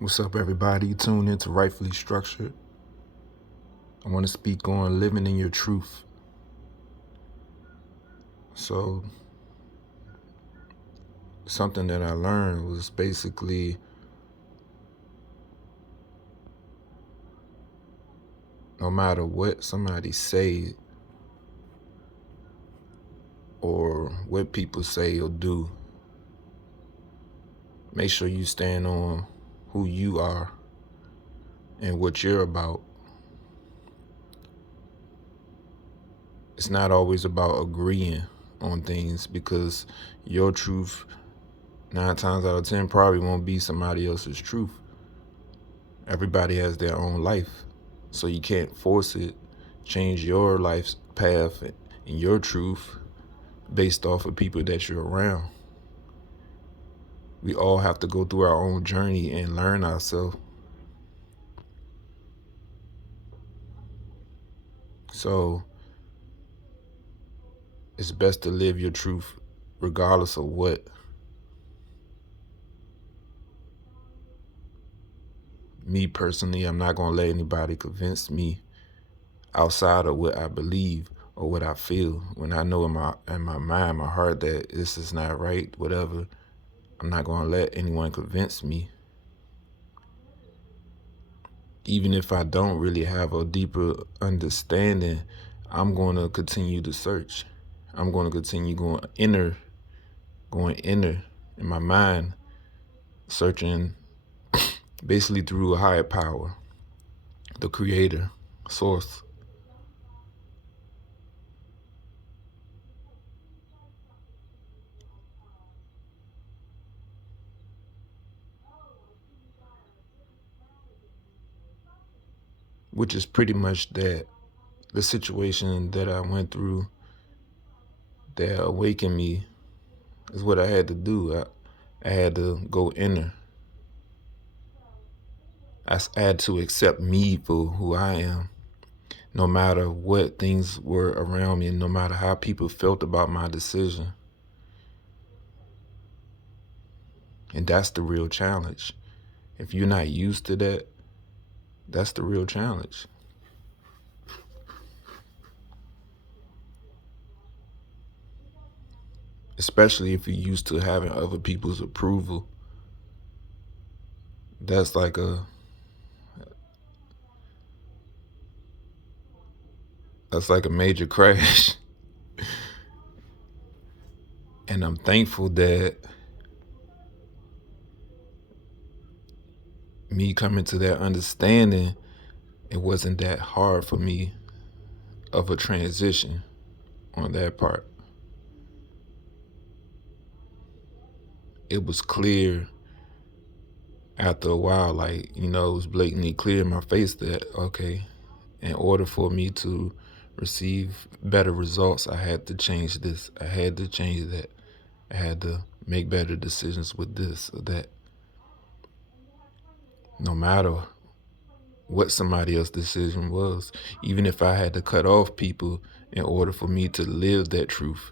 What's up, everybody? Tune into Rightfully Structured. I want to speak on living in your truth. So, something that I learned was basically no matter what somebody say or what people say or do, make sure you stand on who you are and what you're about. It's not always about agreeing on things, because your truth 9 times out of 10 probably won't be somebody else's truth. Everybody has their own life, so you can't force it, change your life's path and your truth based off of people that you're around. We all have to go through our own journey and learn ourselves. So it's best to live your truth regardless of what. Me personally, I'm not going to let anybody convince me outside of what I believe or what I feel. When I know in my mind, my heart, that this is not right, whatever, I'm not going to let anyone convince me. Even if I don't really have a deeper understanding, I'm going to continue to search. I'm going to continue going inner in my mind, searching basically through a higher power, the creator, source. Which is pretty much that the situation that I went through that awakened me is what I had to do. I had to go inner. I had to accept me for who I am, no matter what things were around me and no matter how people felt about my decision. And that's the real challenge. If you're not used to that, that's the real challenge. Especially if you're used to having other people's approval. That's like a major crash. And I'm thankful that me coming to that understanding, it wasn't that hard for me of a transition on that part. It was clear after a while, like, it was blatantly clear in my face that, okay, in order for me to receive better results, I had to change this. I had to change that. I had to make better decisions with this or that. No matter what somebody else's decision was, even if I had to cut off people in order for me to live that truth.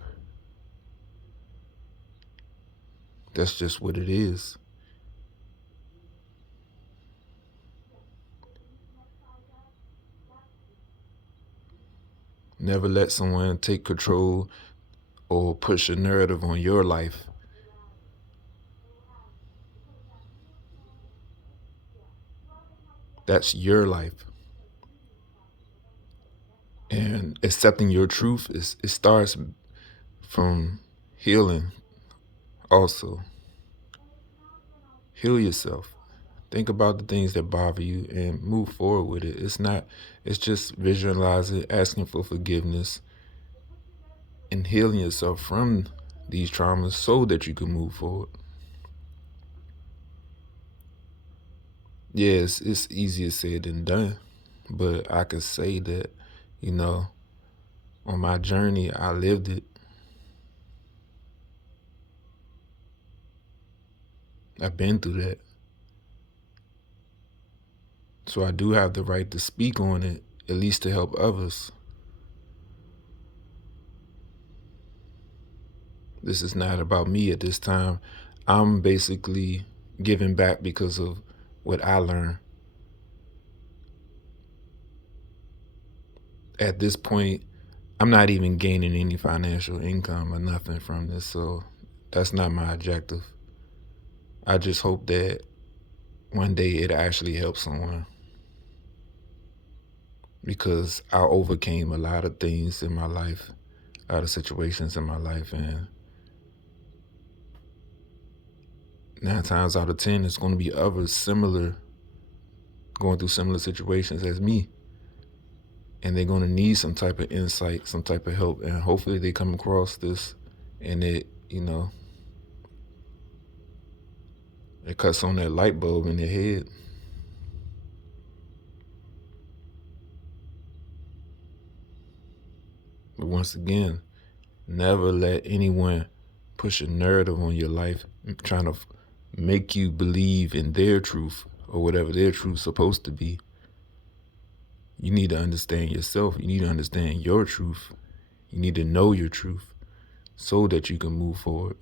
That's just what it is. Never let someone take control or push a narrative on your life. That's your life. And accepting your truth, it starts from healing also. Heal yourself. Think about the things that bother you and move forward with it. It's just visualizing, asking for forgiveness, and healing yourself from these traumas so that you can move forward. Yes, it's easier said than done, but I could say that, on my journey, I lived it. I've been through that. So I do have the right to speak on it, at least to help others. This is not about me at this time. I'm basically giving back because of what I learned. At this point, I'm not even gaining any financial income or nothing from this, so that's not my objective. I just hope that one day it actually helps someone, because I overcame a lot of things in my life, a lot of situations in my life, and 9 times out of 10, it's going to be others going through similar situations as me. And they're going to need some type of insight, some type of help. And hopefully they come across this and it cuts on that light bulb in their head. But once again, never let anyone push a narrative on your life trying to make you believe in their truth or whatever their truth's supposed to be. You need to understand yourself. You need to understand your truth. You need to know your truth so that you can move forward.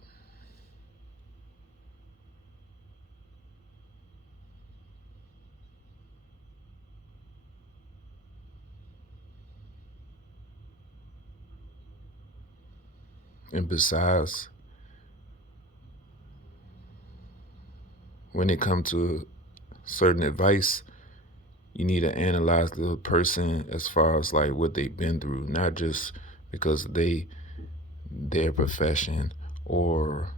And besides, when it comes to certain advice, you need to analyze the person as far as like what they've been through, not just because their profession or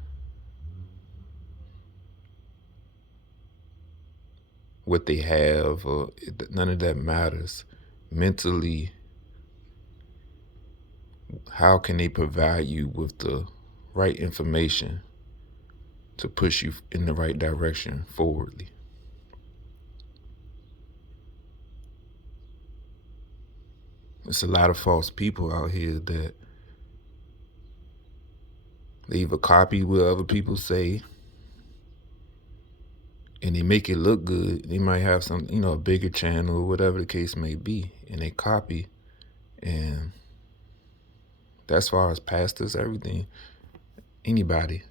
what they have, or none of that matters. Mentally, how can they provide you with the right information to push you in the right direction forwardly? There's a lot of false people out here that they either copy what other people say and they make it look good. They might have some, a bigger channel or whatever the case may be, and they copy. And that's as far as pastors, everything, anybody.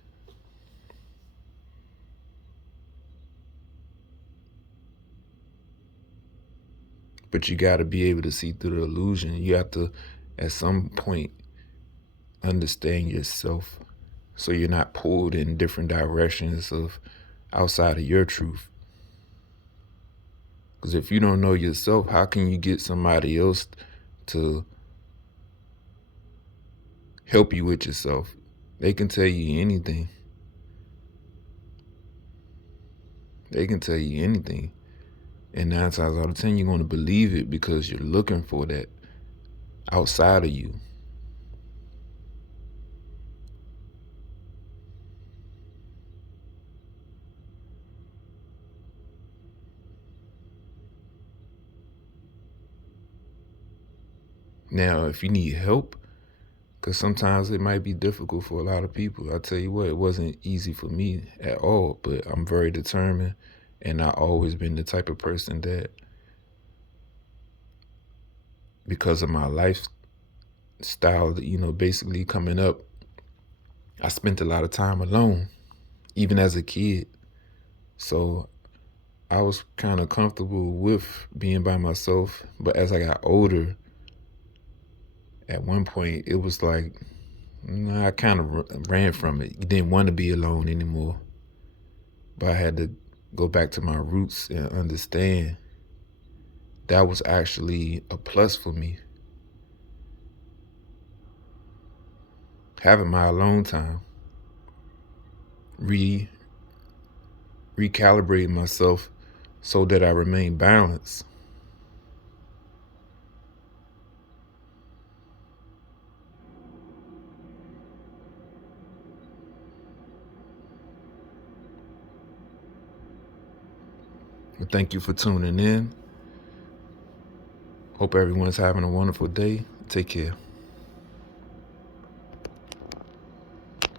But you got to be able to see through the illusion. You have to, at some point, understand yourself so you're not pulled in different directions of outside of your truth. Because if you don't know yourself, how can you get somebody else to help you with yourself? They can tell you anything. They can tell you anything. And 9 times out of 10, you're going to believe it because you're looking for that outside of you. Now, if you need help, because sometimes it might be difficult for a lot of people. I tell you what, it wasn't easy for me at all, but I'm very determined, and I've always been the type of person that, because of my lifestyle, basically coming up, I spent a lot of time alone, even as a kid. So I was kind of comfortable with being by myself, but as I got older, at one point, it was like, I kind of ran from it. You didn't want to be alone anymore. But I had to go back to my roots and understand that was actually a plus for me. Having my alone time, recalibrating myself so that I remain balanced. Well, thank you for tuning in. Hope everyone's having a wonderful day. Take care.